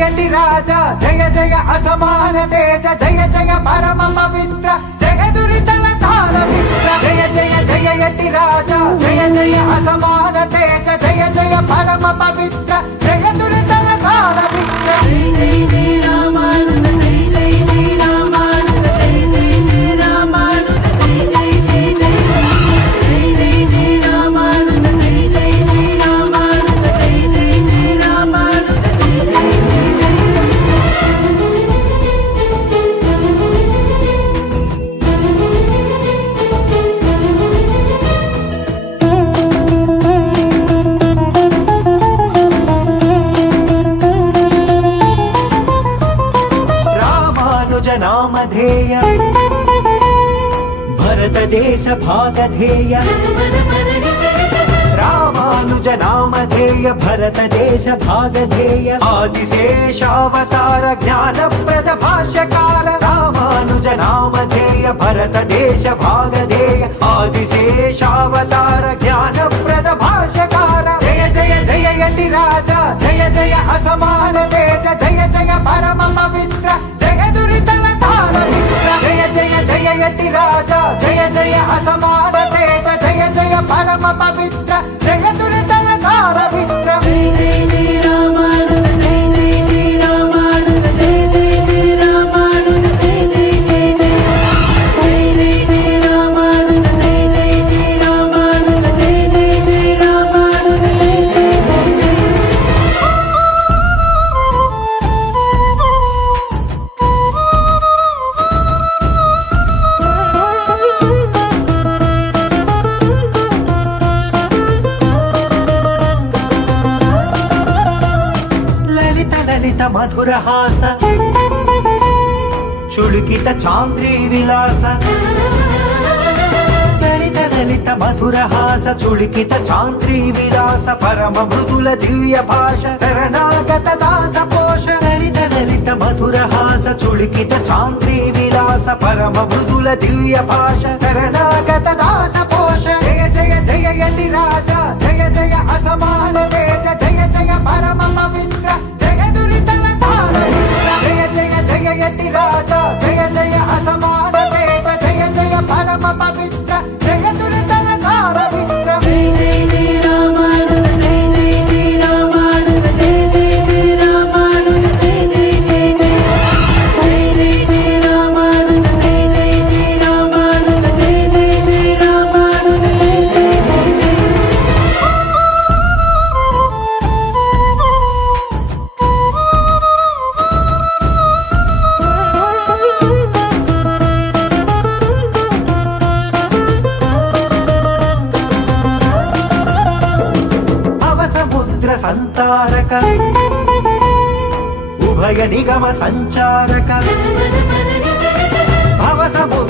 జయతి రాజా జయ జయ అసమాన తేజ జయ జయ పరమ పవిత్ర జయ దురితల తార మిత్ర జయ జయ జయతి రాజా జయ జయ అసమాన తేజ జయ జయ పరమ పవిత్ర జయ దురితల తార మిత్ర జయ జయ జయ రామానుజ జయ జయ జయ రామానుజ జయ జయ జయ రామానుజ జయ జయ జయ జయ జయ జయ జయ రామానుజ జయ జయ జయ రామానుజ జయ జయ జయ రామానుజ జయ జయ జయ నామధేయ భరత దేశ భాగధేయ రామానుజ నామధేయ భరత దేశ భాగధేయ ఆదిశేషావతార జ్ఞానప్రద భాష్యకార రామానుజ నామధేయ భరత దేశ భాగధేయ ఆదిశేషావతార జ్ఞానప్రద భాష్యకార జయ జయ జయతి రాజా జయ జయ అసమాన తేజ జయ జయ పరమ పవిత్ర జయ దురితల తార మిత్ర జయ జయ జయతి రాజా జయ జయ అసమాన తేజ జయ జయ పరమ పవిత్ర జయ దురితల తార మిత్ర జయ జయ జయ రామానుజ జయ జయ జయ రామానుజ జయ జయ జయ రామానుజ జయ జయ జయ జయ జయ జయ జయ రామానుజ జయ జయ జయ రామానుజ జయ జయ జయ రామానుజ జయ జయ జయ లలిత మధురహాస చుళుకిత చాంద్రీ విలాస లలిత మధురహాస చుళుకిత చాంద్రీ విలాస పరమ మృదుల దివ్య భాష శరణాగత దాస పోష లలిత మధురహాస చుళుకిత చాంద్రీ విలాస పరమ మృదుల దివ్య భాష శరణాగత దాస పోష జయ జయ జయతి రాజా జయ జయ అసమాన తేజ జయ జయ పరమ పవిత్ర జయ దురితల తార మిత్ర జయ జయ జయతి రాజా జయ జయ అసమాన తేజ జయ జయ పరమ పవిత్ర జయ దురితల తార మిత్ర జయ జయ జయ రామానుజ జయ జయ జయ రామానుజ జయ జయ జయ రామానుజ జయ జయ జయ జయ జయ జయ జయ రామానుజ జయ జయ జయ రామానుజ జయ జయ జయ రామానుజ జయ జయ జయ సముద్ర సంతారక ఉభయ నిగమ సంచారక భవ సముద్ర